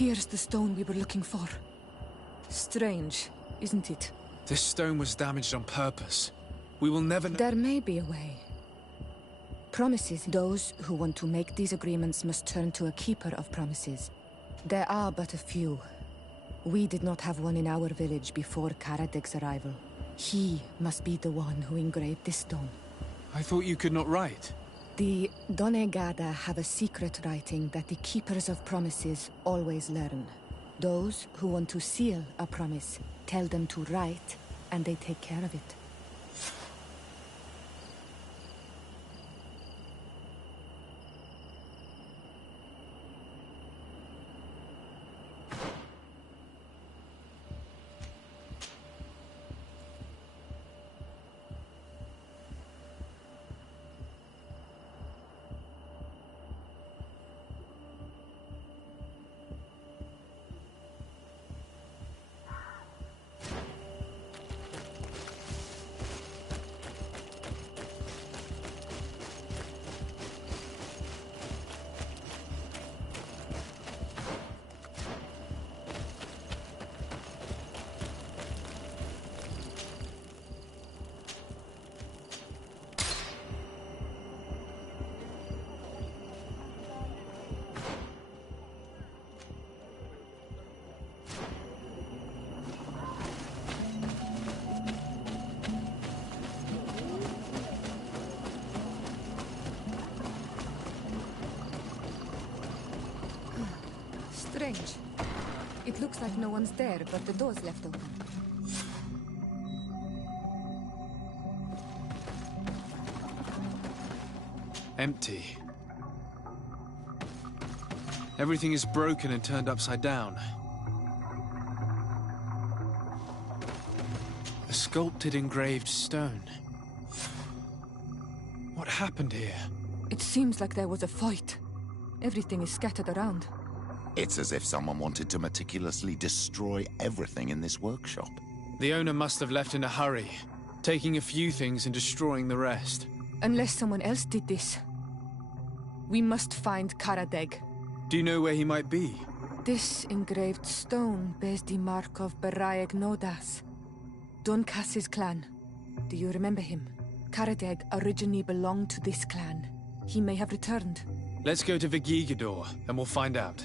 Here's the stone we were looking for. Strange, isn't it? This stone was damaged on purpose. We will never know. There may be a way. Promises. Those who want to make these agreements must turn to a keeper of promises. There are but a few. We did not have one in our village before Karadeg's arrival. He must be the one who engraved this stone. I thought you could not write. The Donegada have a secret writing that the keepers of promises always learn. Those who want to seal a promise tell them to write, and they take care of it. Strange. It looks like no one's there, but the door's left open. Empty. Everything is broken and turned upside down. A sculpted engraved stone. What happened here? It seems like there was a fight. Everything is scattered around. It's as if someone wanted to meticulously destroy everything in this workshop. The owner must have left in a hurry, taking a few things and destroying the rest. Unless someone else did this. We must find Karadeg. Do you know where he might be? This engraved stone bears the mark of Baraeg Nodas, Doncass's clan. Do you remember him? Karadeg originally belonged to this clan. He may have returned. Let's go to Vigigador, and we'll find out.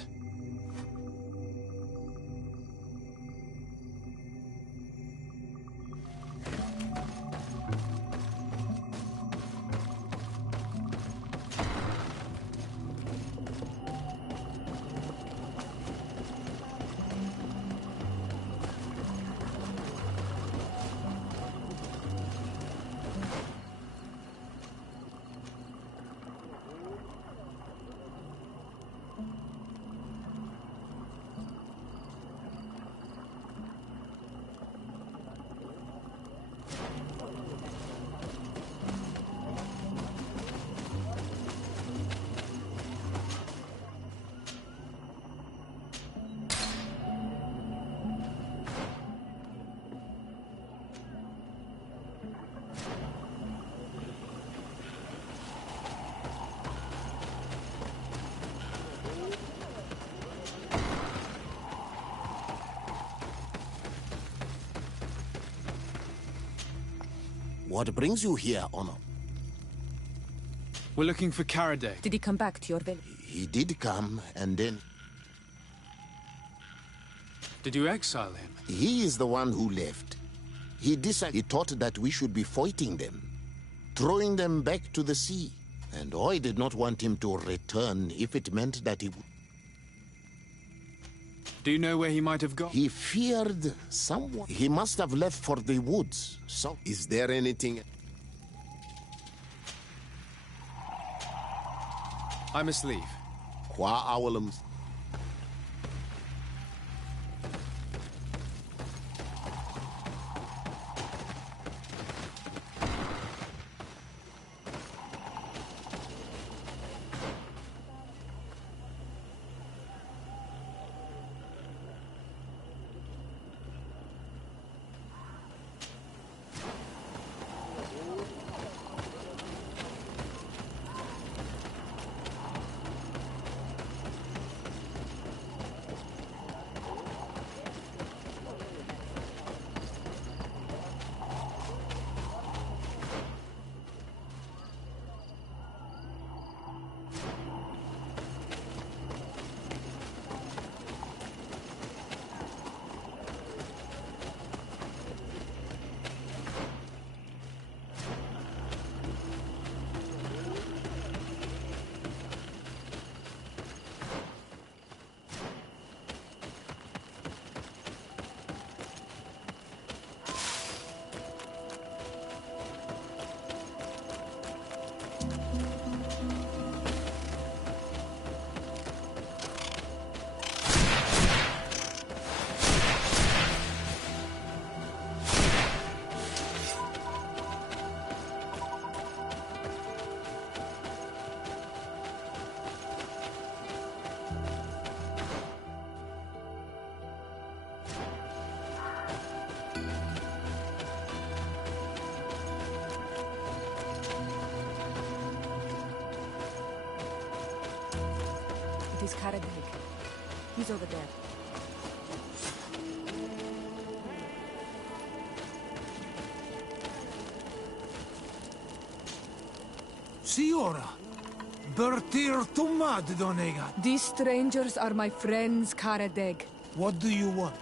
What brings you here, Honor? We're looking for Karadeg. Did he come back to your village? He did come, and then... Did you exile him? He is the one who left. He thought that we should be fighting them, throwing them back to the sea. And I did not want him to return if it meant that he would... Do you know where he might have gone? He feared someone. He must have left for the woods. So, is there anything... I must leave. Qua awalum. is Karadeg. He's over there. Siora, Bertir Tumad Donega. These strangers are my friends, Karadeg. What do you want?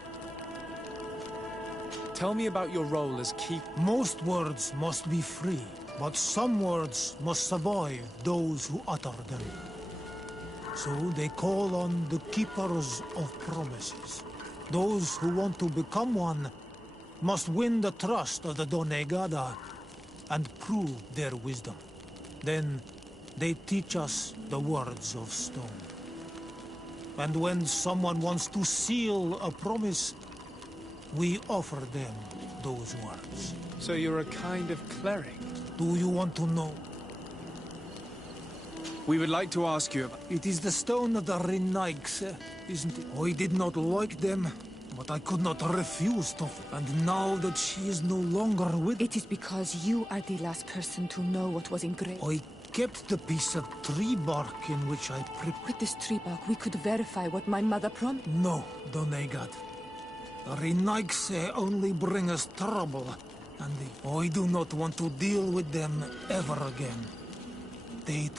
Tell me about your role as keep. Most words must be free, but some words must survive those who utter them. So they call on the keepers of promises. Those who want to become one must win the trust of the Donegada and prove their wisdom. Then they teach us the words of stone. And when someone wants to seal a promise, we offer them those words. So you're a kind of cleric? Do you want to know? We would like to ask you about... It is the stone of the Renaigse, isn't it? I did not like them, but I could not refuse to. And now that she is no longer with... It is because you are the last person to know what was engraved. I kept the piece of tree bark in which I prepared. With this tree bark, we could verify what my mother promised. No, Donegad. The Renaigse only bring us trouble, and I do not want to deal with them ever again. They...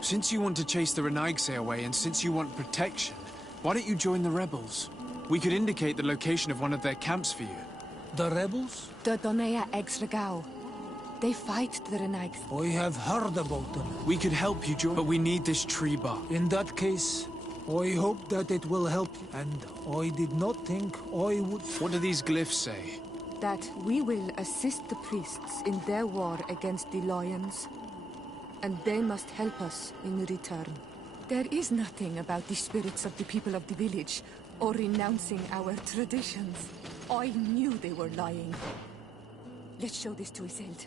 Since you want to chase the Renaigse away, and since you want protection, why don't you join the rebels? We could indicate the location of one of their camps for you. The rebels? The Donea Exregao. They fight the Renaigse. I have heard about them. We could help you join, but we need this tree bark. In that case, I hope that it will help you. And I did not think I would... What do these glyphs say? That we will assist the priests in their war against the lions. And they must help us in return. There is nothing about the spirits of the people of the village, or renouncing our traditions. I knew they were lying. Let's show this to Iseld.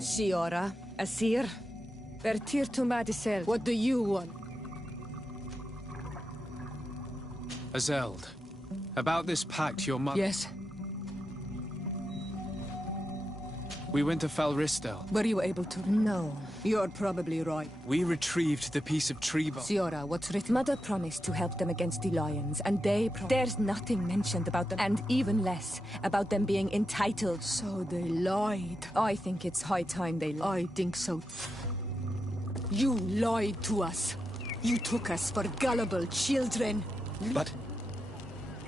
Siora, Asir, Bertir to Madisel. What do you want? Azeld, about this pact your mother... Yes. We went to Falristel. Were you able to? No. You're probably right. We retrieved the piece of tree bark. Siora, what's written? Mother promised to help them against the lions, and they There's nothing mentioned about them, and even less about them being entitled. So they lied. I think it's high time they lied. I think so. You lied to us. You took us for gullible children. But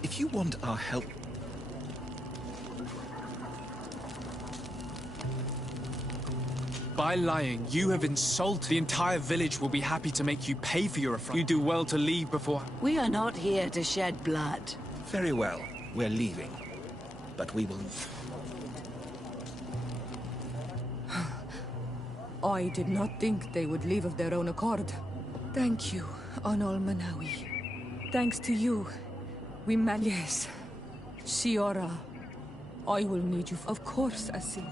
if you want our help... By lying, you have insulted. The entire village will be happy to make you pay for your affront. You do well to leave before... We are not here to shed blood. Very well, we're leaving. But we will... I did not think they would leave of their own accord. Thank you, Onol Manawi. Thanks to you, we Yes. Siora, I will need you. Of course, Asir.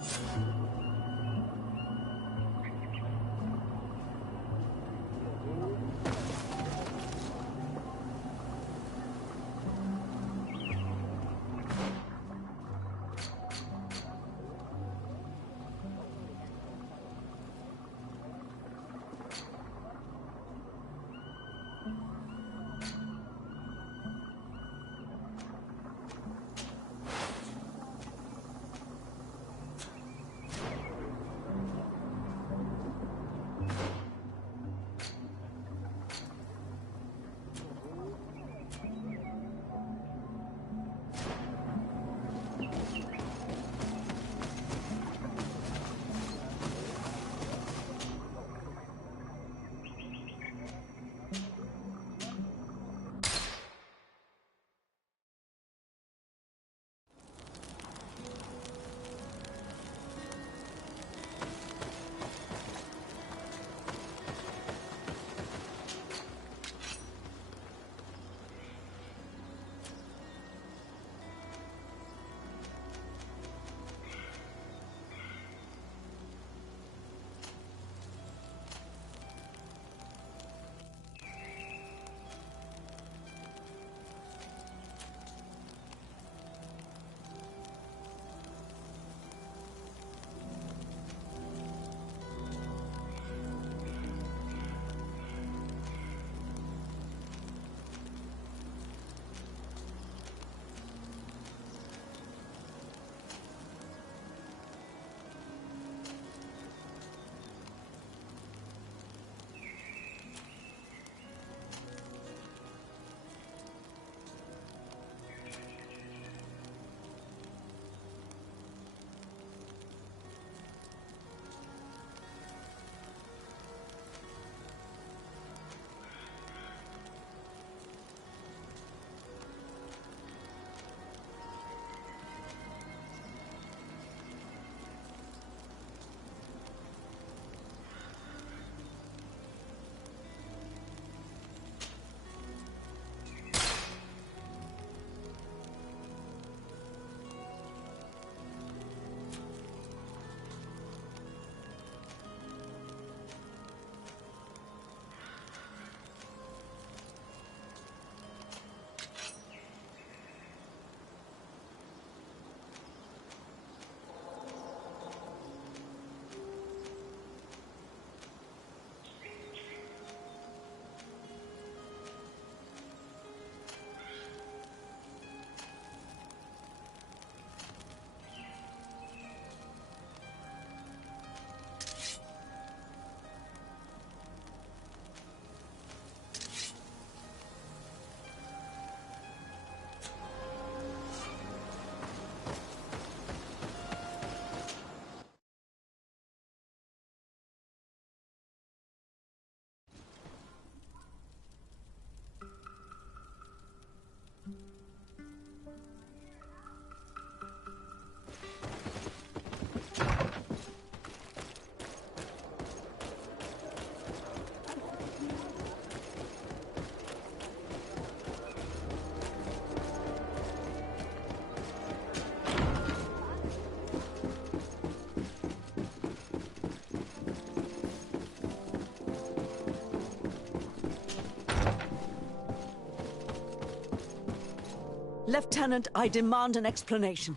Lieutenant, I demand an explanation.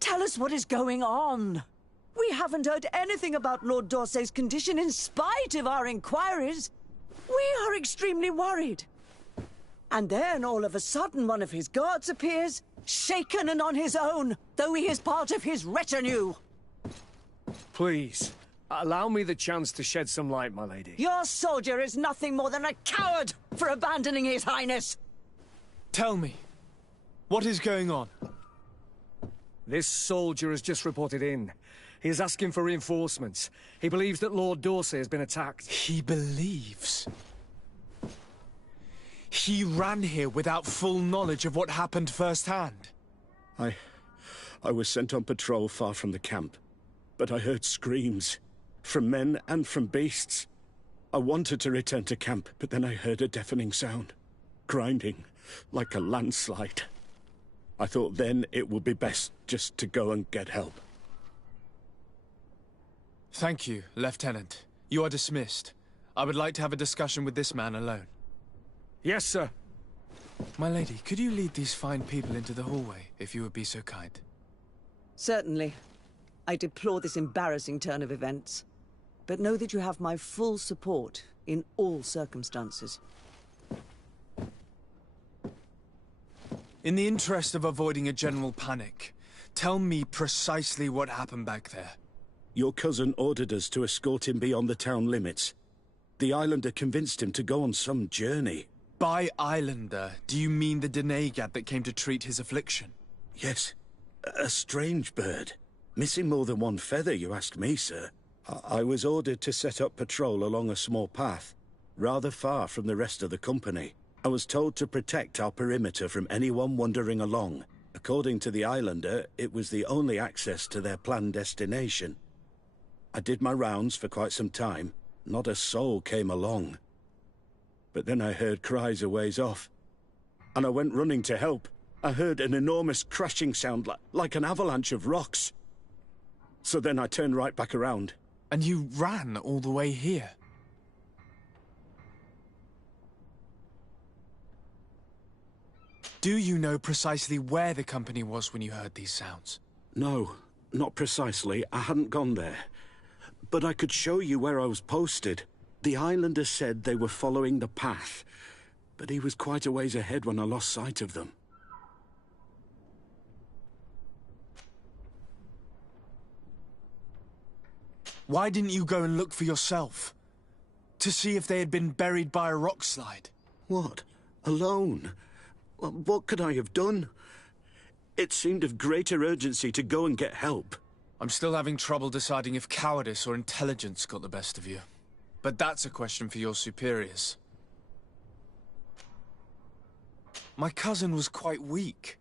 Tell us what is going on. We haven't heard anything about Lord D'Orsay's condition in spite of our inquiries. We are extremely worried. And then, all of a sudden, one of his guards appears, shaken and on his own, though he is part of his retinue. Please, allow me the chance to shed some light, my lady. Your soldier is nothing more than a coward for abandoning his highness. Tell me, what is going on? This soldier has just reported in. He is asking for reinforcements. He believes that Lord D'Orsay has been attacked. He believes? He ran here without full knowledge of what happened firsthand. I was sent on patrol far from the camp, but I heard screams, from men and from beasts. I wanted to return to camp, but then I heard a deafening sound, grinding, like a landslide. I thought then it would be best just to go and get help. Thank you, Lieutenant. You are dismissed. I would like to have a discussion with this man alone. Yes, sir. My lady, could you lead these fine people into the hallway, if you would be so kind? Certainly. I deplore this embarrassing turn of events. But know that you have my full support in all circumstances. In the interest of avoiding a general panic, tell me precisely what happened back there. Your cousin ordered us to escort him beyond the town limits. The Islander convinced him to go on some journey. By Islander, do you mean the Denegad that came to treat his affliction? Yes. A strange bird. Missing more than one feather, you ask me, sir. I was ordered to set up patrol along a small path, rather far from the rest of the company. I was told to protect our perimeter from anyone wandering along. According to the Islander, it was the only access to their planned destination. I did my rounds for quite some time. Not a soul came along. But then I heard cries a ways off, and I went running to help. I heard an enormous crashing sound like an avalanche of rocks. So then I turned right back around. And you ran all the way here? Do you know precisely where the company was when you heard these sounds? No, not precisely. I hadn't gone there. But I could show you where I was posted. The Islander said they were following the path, but he was quite a ways ahead when I lost sight of them. Why didn't you go and look for yourself? To see if they had been buried by a rock slide? What? Alone? What could I have done? It seemed of greater urgency to go and get help. I'm still having trouble deciding if cowardice or intelligence got the best of you. But that's a question for your superiors. My cousin was quite weak.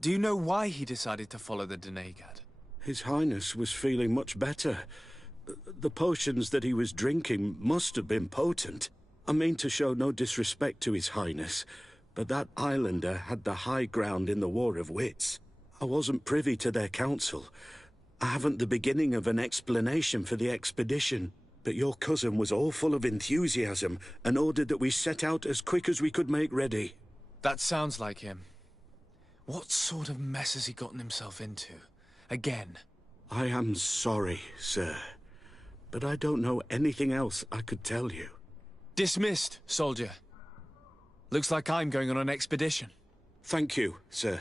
Do you know why he decided to follow the Denegad? His Highness was feeling much better. The potions that he was drinking must have been potent. I mean to show no disrespect to His Highness, but that Islander had the high ground in the War of Wits. I wasn't privy to their counsel. I haven't the beginning of an explanation for the expedition, but your cousin was all full of enthusiasm and ordered that we set out as quick as we could make ready. That sounds like him. What sort of mess has he gotten himself into? Again? I am sorry, sir, but I don't know anything else I could tell you. Dismissed, soldier. Looks like I'm going on an expedition. Thank you, sir.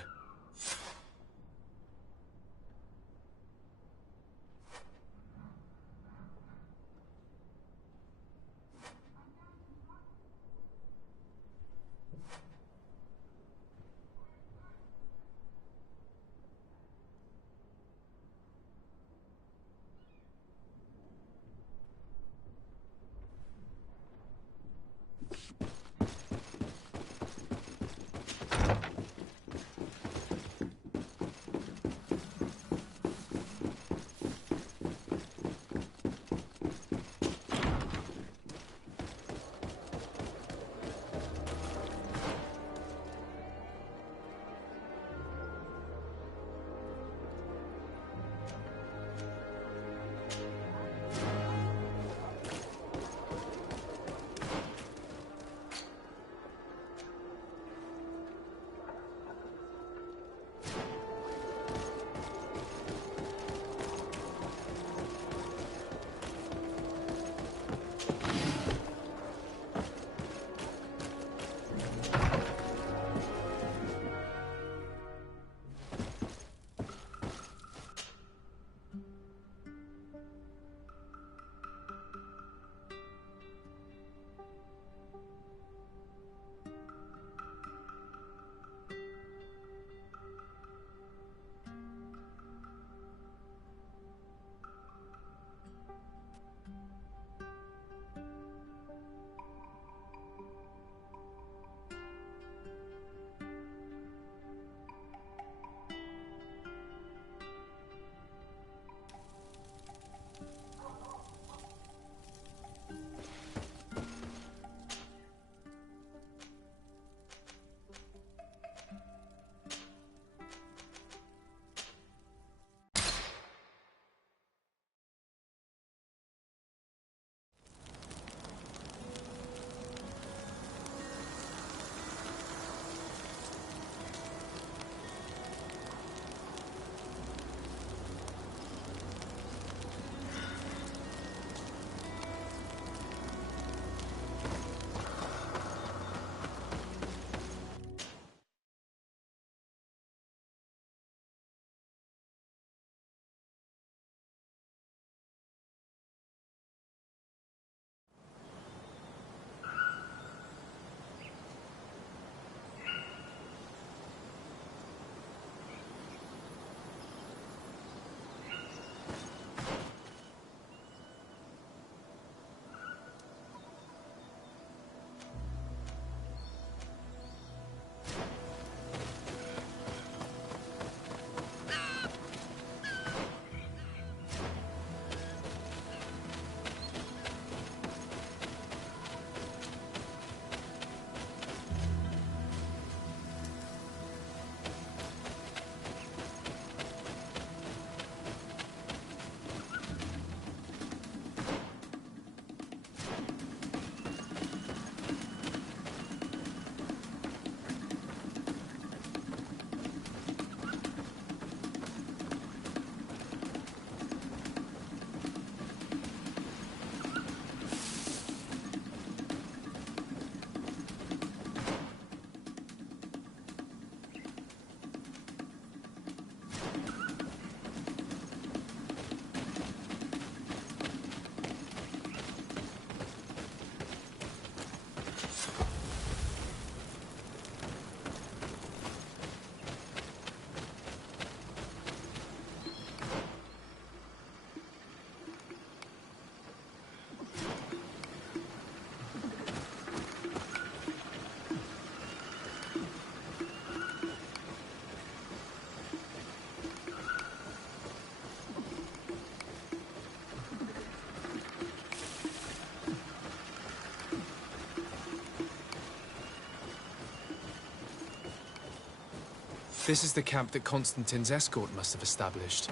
This is the camp that Constantine's escort must have established.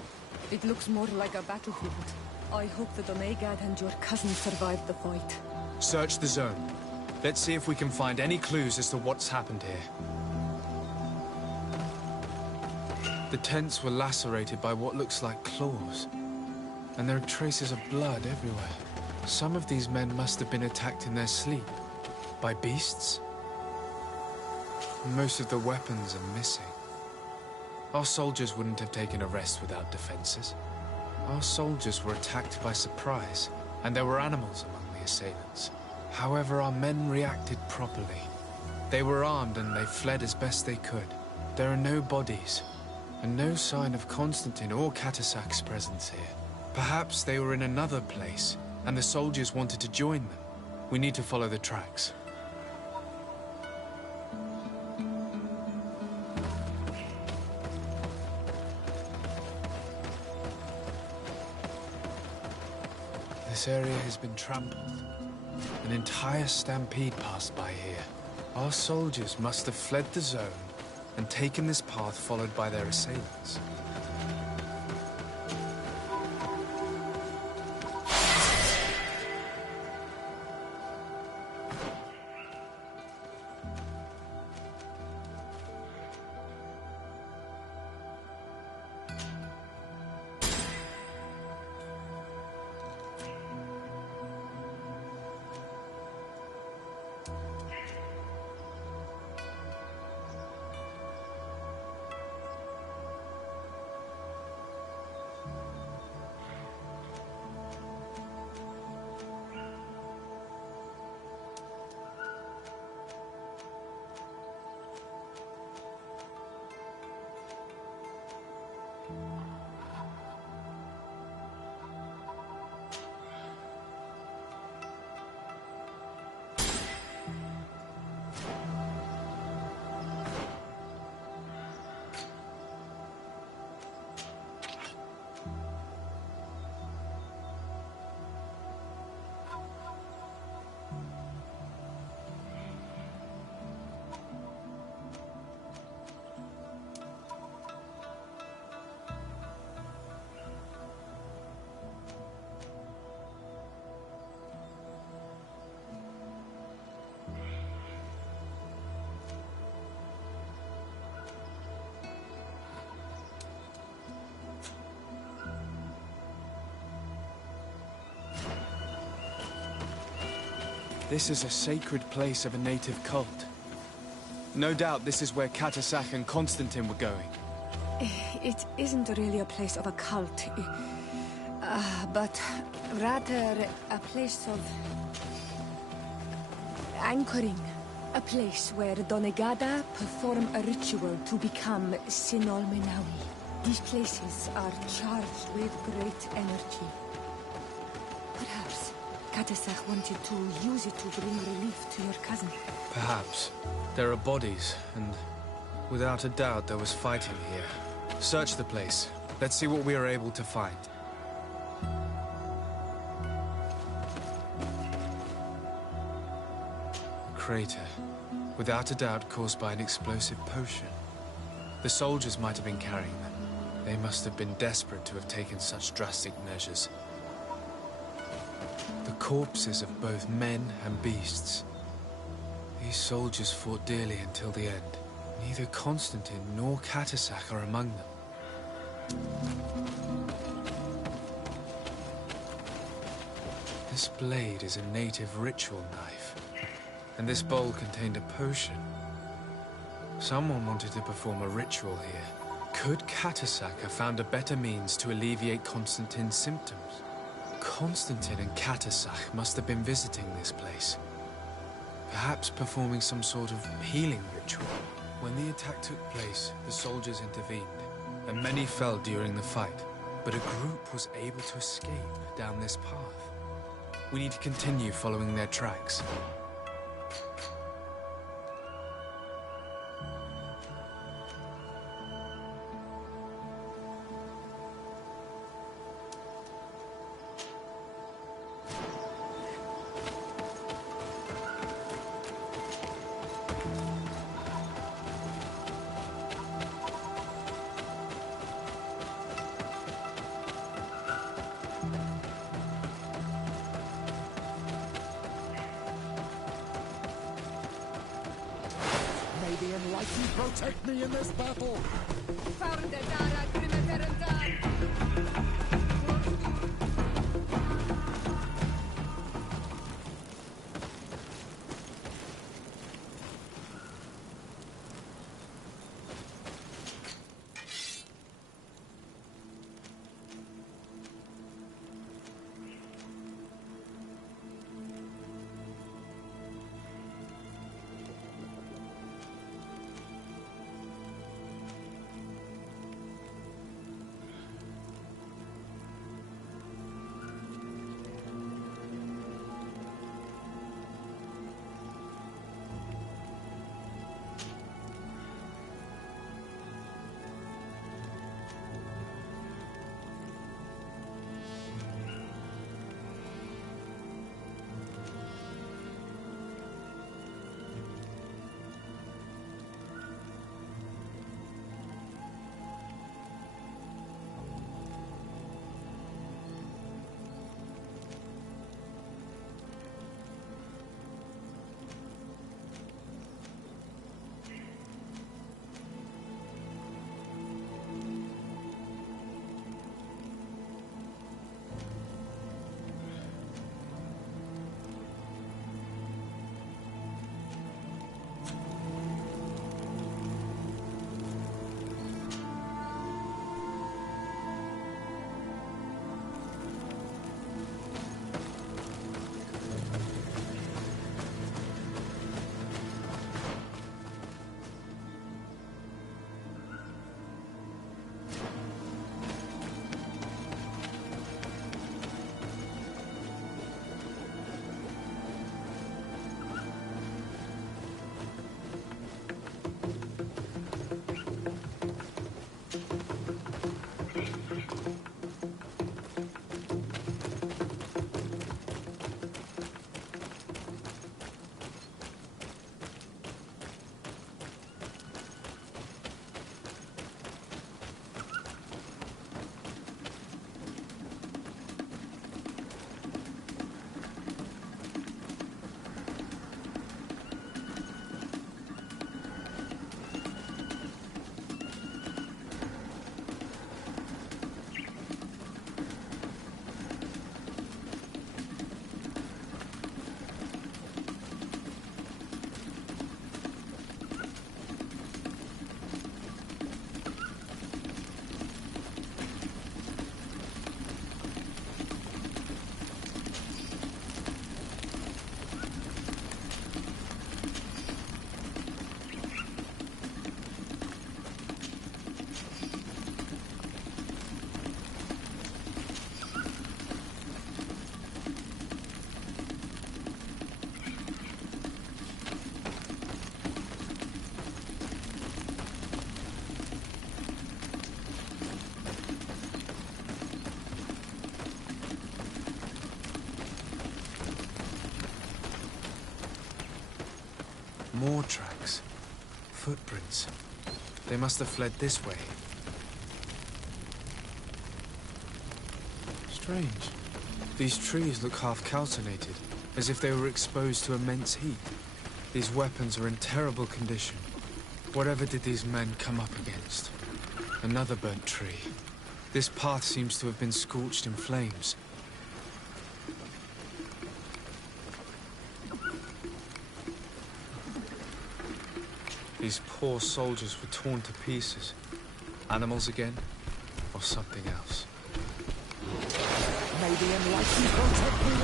It looks more like a battlefield. I hope that Onegad and your cousin survived the fight. Search the zone. Let's see if we can find any clues as to what's happened here. The tents were lacerated by what looks like claws. And there are traces of blood everywhere. Some of these men must have been attacked in their sleep. By beasts? Most of the weapons are missing. Our soldiers wouldn't have taken a rest without defenses. Our soldiers were attacked by surprise, and there were animals among the assailants. However, our men reacted properly. They were armed and they fled as best they could. There are no bodies, and no sign of Constantine or Catasac's presence here. Perhaps they were in another place, and the soldiers wanted to join them. We need to follow the tracks. This area has been trampled. An entire stampede passed by here. Our soldiers must have fled the zone and taken this path followed by their assailants. This is a sacred place of a native cult. No doubt this is where Catasac and Constantine were going. It isn't really a place of a cult, but rather a place of anchoring. A place where Donegada perform a ritual to become Sinol Menawi. These places are charged with great energy. Perhaps Catasac wanted to use it to bring relief to your cousin. Perhaps. There are bodies, and without a doubt there was fighting here. Search the place. Let's see what we are able to find. A crater. Without a doubt caused by an explosive potion. The soldiers might have been carrying them. They must have been desperate to have taken such drastic measures. The corpses of both men and beasts. These soldiers fought dearly until the end. Neither Constantine nor Catasac are among them. This blade is a native ritual knife, and this bowl contained a potion. Someone wanted to perform a ritual here. Could Catasac have found a better means to alleviate Constantine's symptoms? Constantine and Catasac must have been visiting this place. Perhaps performing some sort of healing ritual. When the attack took place, the soldiers intervened, and many fell during the fight. But a group was able to escape down this path. We need to continue following their tracks. the Enlightened protect me in this battle! More tracks. Footprints. They must have fled this way. Strange. These trees look half calcinated, as if they were exposed to immense heat. These weapons are in terrible condition. Whatever did these men come up against? Another burnt tree. This path seems to have been scorched in flames. These poor soldiers were torn to pieces. Animals again, or something else. May the Enlightened protect me in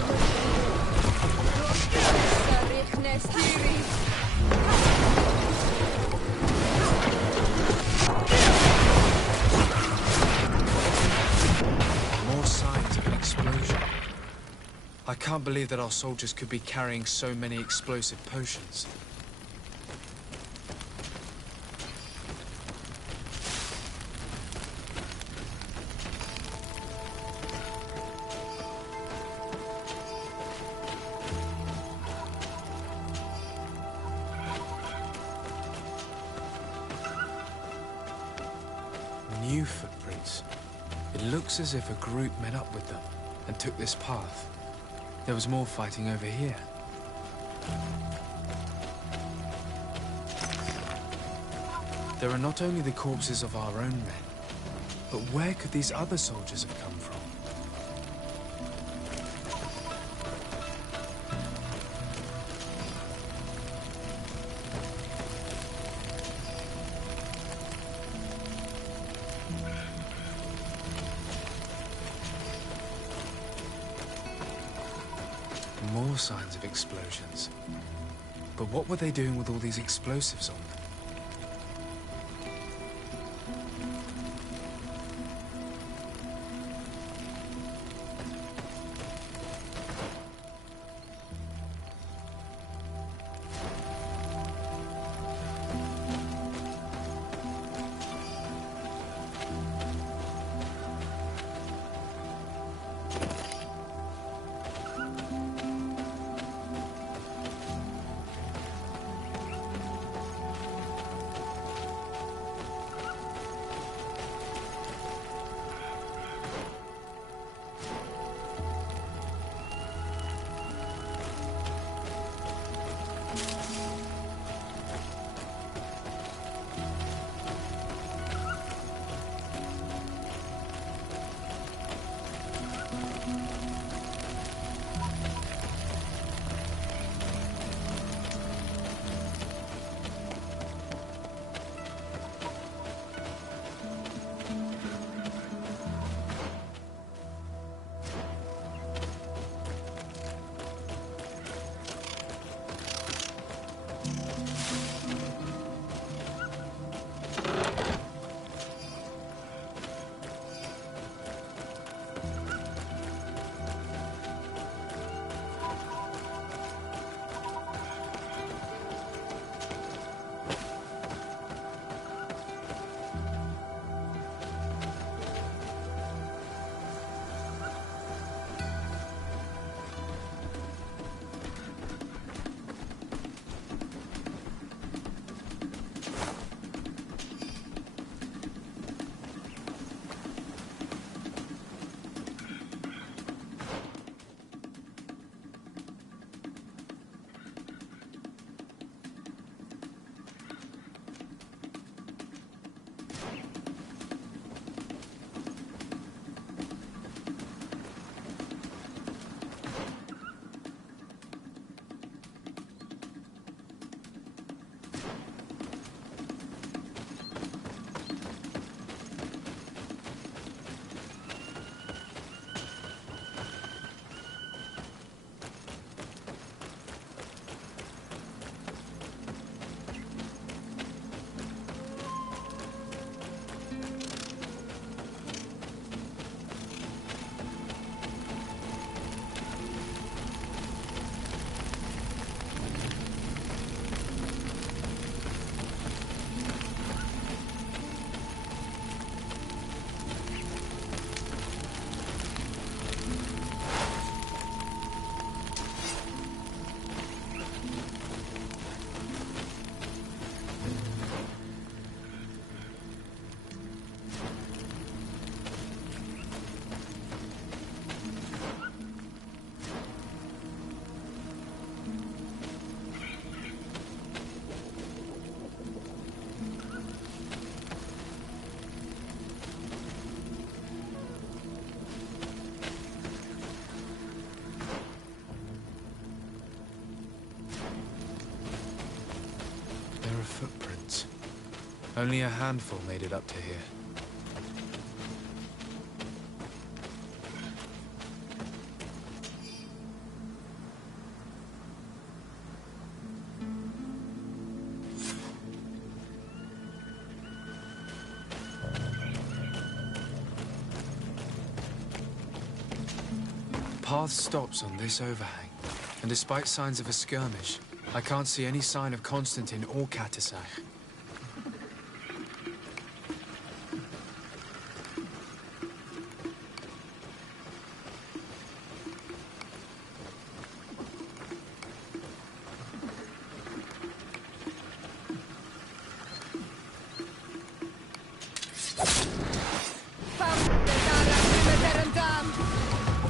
More signs of an explosion. I can't believe that our soldiers could be carrying so many explosive potions. New footprints. It looks as if a group met up with them and took this path. There was more fighting over here. there are not only the corpses of our own men, but where could these other soldiers have come from? More signs of explosions. But what were they doing with all these explosives on them? Footprints. Only a handful made it up to here. The path stops on this overhang, and despite signs of a skirmish, I can't see any sign of Constantine or Katasak.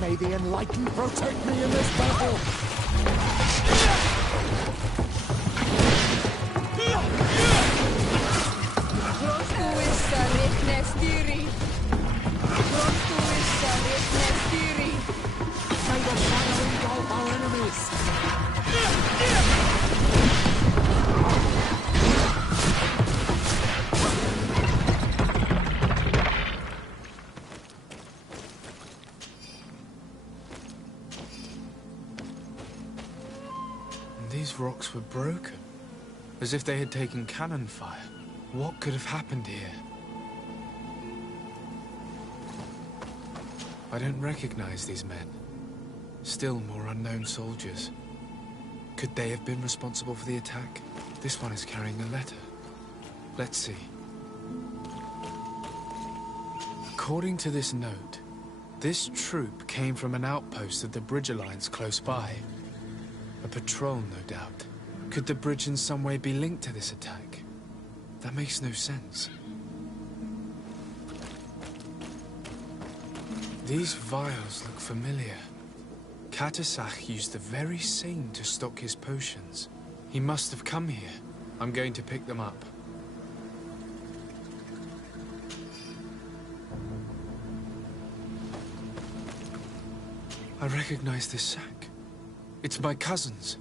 May the Enlightened protect me in this battle! locks were broken, as if they had taken cannon fire. What could have happened here? I don't recognize these men. Still more unknown soldiers. Could they have been responsible for the attack? This one is carrying a letter. Let's see. According to this note, this troop came from an outpost of the Bridge Alliance close by. A patrol, no doubt. Could the bridge in some way be linked to this attack? That makes no sense. These vials look familiar. Katasak used the very same to stock his potions. He must have come here. I'm going to pick them up. I recognize this sack. It's my cousin's.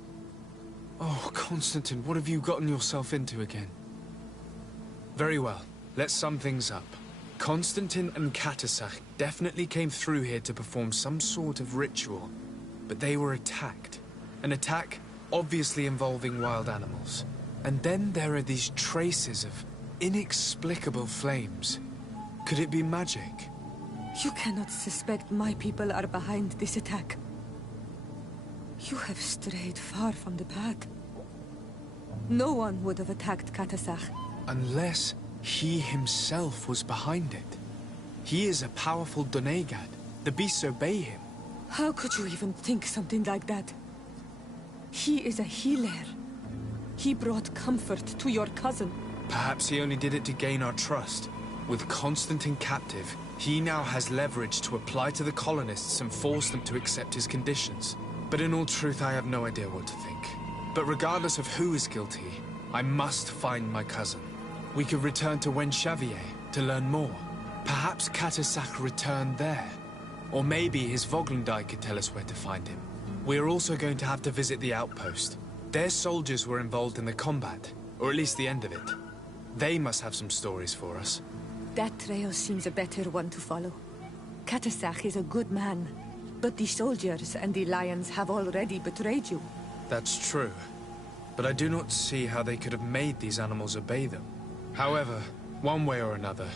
Oh, Constantine, what have you gotten yourself into again? Very well. Let's sum things up. Constantine and Katasak definitely came through here to perform some sort of ritual, but they were attacked. An attack obviously involving wild animals. And then there are these traces of inexplicable flames. Could it be magic? You cannot suspect my people are behind this attack. You have strayed far from the path. No one would have attacked Katasak. Unless he himself was behind it. He is a powerful Donegad. The beasts obey him. How could you even think something like that? He is a healer. He brought comfort to your cousin. Perhaps he only did it to gain our trust. With Constantine captive, he now has leverage to apply to the colonists and force them to accept his conditions. But in all truth, I have no idea what to think. But regardless of who is guilty, I must find my cousin. We could return to Wen Xavier to learn more. Perhaps Katasak returned there. Or maybe his Voglendai could tell us where to find him. We are also going to have to visit the outpost. Their soldiers were involved in the combat, or at least the end of it. They must have some stories for us. That trail seems a better one to follow. Katasak is a good man, but the soldiers and the lions have already betrayed you. That's true, but I do not see how they could have made these animals obey them. However, one way or another,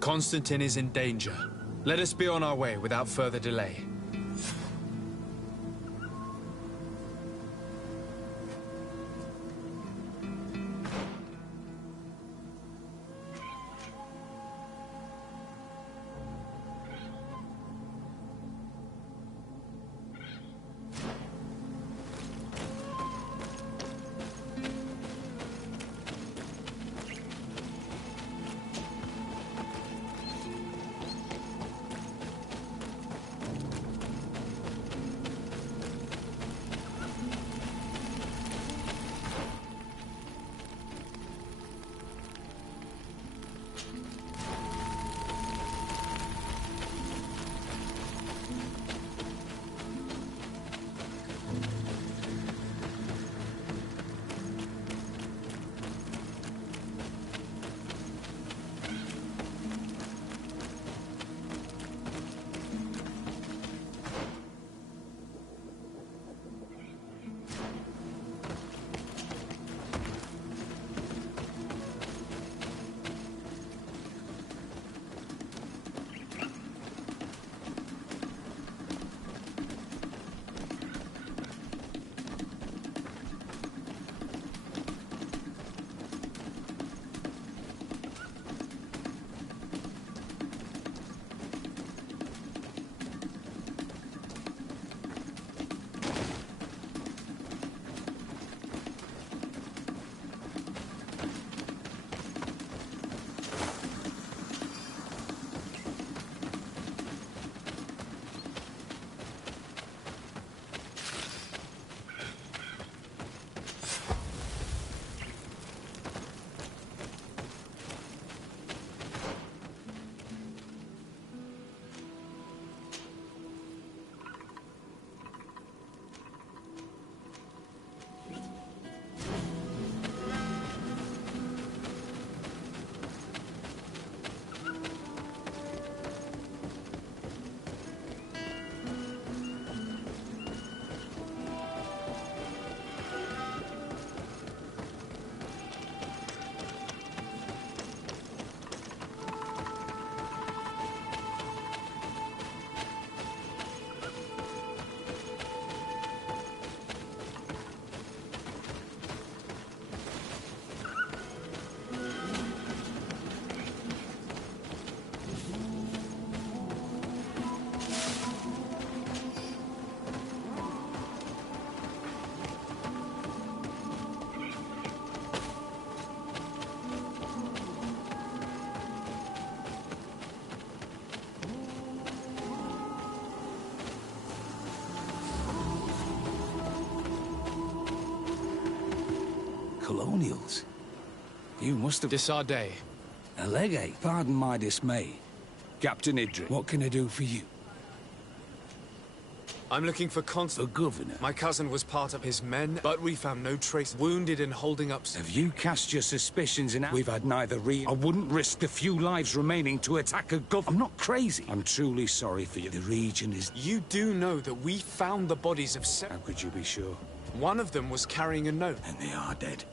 Constantine is in danger. Let us be on our way without further delay. testimonials. You must have... Disarday. A legate. Pardon my dismay. Captain Idris, what can I do for you? I'm looking for The governor. My cousin was part of his men, but we found no trace. Wounded and holding up... Have you cast your suspicions in... We've had neither I wouldn't risk a few lives remaining to attack a I'm not crazy. I'm truly sorry for you. The region is... You do know that we found the bodies of How could you be sure? One of them was carrying a note. And they are dead.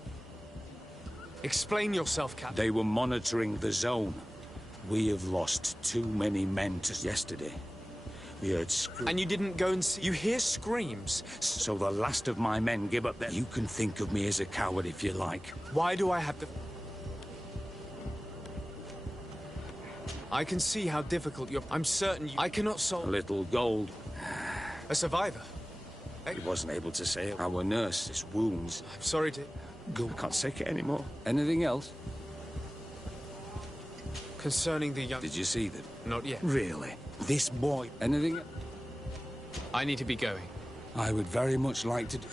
Explain yourself, Captain. They were monitoring the zone. We have lost too many men to... Yesterday, we heard screams. And you didn't go and see... You hear screams. So the last of my men give up their... You can think of me as a coward if you like. Why do I have to... I can see how difficult you're... I'm certain you... I cannot A solve... little gold. A survivor. He wasn't able to say it. Our nurse, his wounds. I'm sorry to... Go. I can't take it anymore. Anything else? Concerning the young... Did you see them? Not yet. Really? This boy... Anything... I need to be going. I would very much like to do...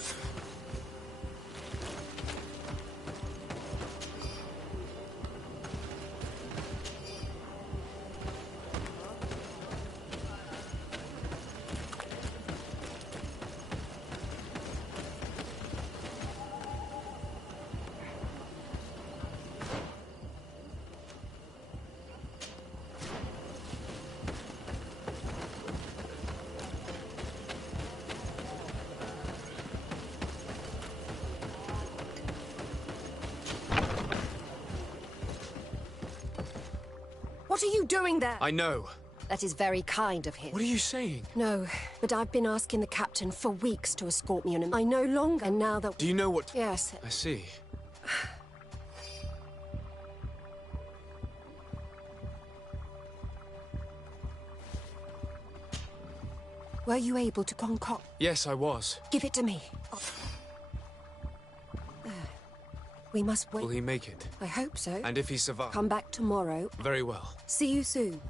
What are you doing there? I know. That is very kind of him. What are you saying? No, but I've been asking the captain for weeks to escort me on him. I no longer, and now that... Do you know what... Yes. I see. Were you able to concoct? Yes, I was. Give it to me. We must wait. Will he make it? I hope so. And if he survives? Come back tomorrow. Very well. See you soon.